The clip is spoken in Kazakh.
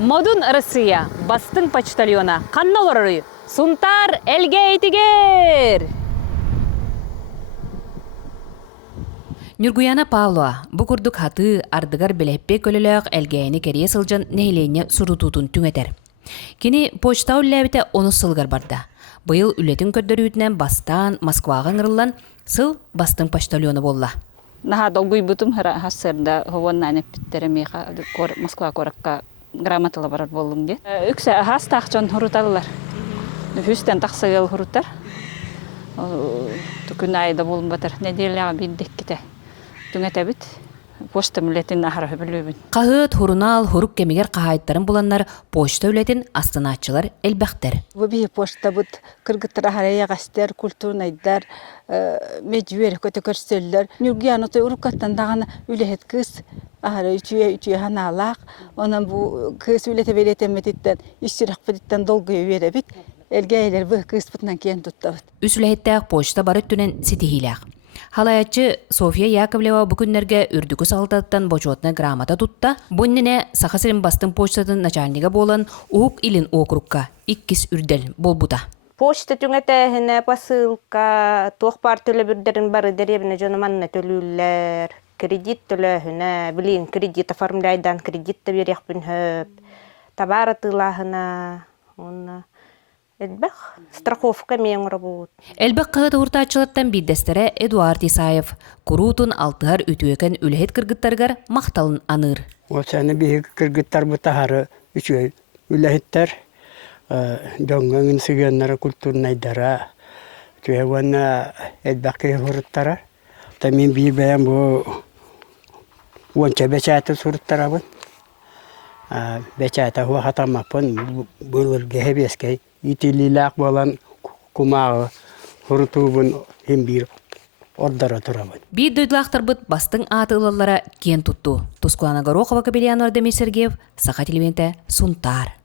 Модун Россия, бастың почтальона, қанналары, сунтар әлге етігер! Нюргуяна Павлова, бұқырдық хаты ардығар білеппе көліліғ әлгейіні керие сылжан нәйлейіне сұрутутун түңетер. Кені почта үлләбіті оны сылғар барды. Бұйыл үлетін көрдірүйтінен бастан Москваға ңырылан сыл бастың почтальоны болла. Наха долгуй бутум хассырда хованнаны питтеремеха Москва коракка грамоталы барар болдым де. Үксе хас тахчон хуруталар. Хүстен тахсагыл хурутар. Түкүн айда болым батар. Неделяга биддик ките. Түңете бит. Почта милетин ахара хөбүлүбүн. Кахыт хурунал хурук кемигер кахайттарын буланнар почта үлетін астанатчылар элбәктер. Бу почта бут кыргыттар харая гастер культурнайдар медвер көтө көрсөллөр. Нюргияны той урукаттан дагана үлехет кыз ахара үчүе ханалак. Онан бу кыз үлете беретеметтен ишчирак биттен долгу беребит. Элгейлер бу кыз бутнан кен туттабыт. Үсүлэхеттәк почта бары түнен ситихиләк. Халаячы София Яковлева бүкүннерге үрдүкү салтаттан бочотна грамота тутта. Буннине Сахасырын бастың почтатын начальнига болан Ук Илин округка иккис үрдел болбута. Почта түңетәһенә посылка, тоқпар төлө бүрдерин бары деребіне жоныманна төлүлләр, кредит төлөһүнә, билин кредит оформляйдан кредит та берек бүн хөп, табара тылаһына, онна Элбэх, страховка мен работ. Элбэх кыһыт уртаачылаттан биддестере Эдуард Исаев. Курутун алтыгар үтүөкен үлэхет кыргыттаргар макталын аныр. Осаны бих кыргыттар бутахары үчү үлэхеттер жоңгын сыгыннары культурнайдара. Түевана элбэхке хуруттара. Тамин бир баян бу уонча бечаты суруттарабын. Бечата хуа хатамапын булыр гехебескей. Итилилак болан кумағы хурутубын химбир ордара турабын. Бир дөйділақтар бұд бастың атылалара кен тұтту. Тускуана Горохова Капелянова Демей Сергеев, Саха телевенте Сунтар.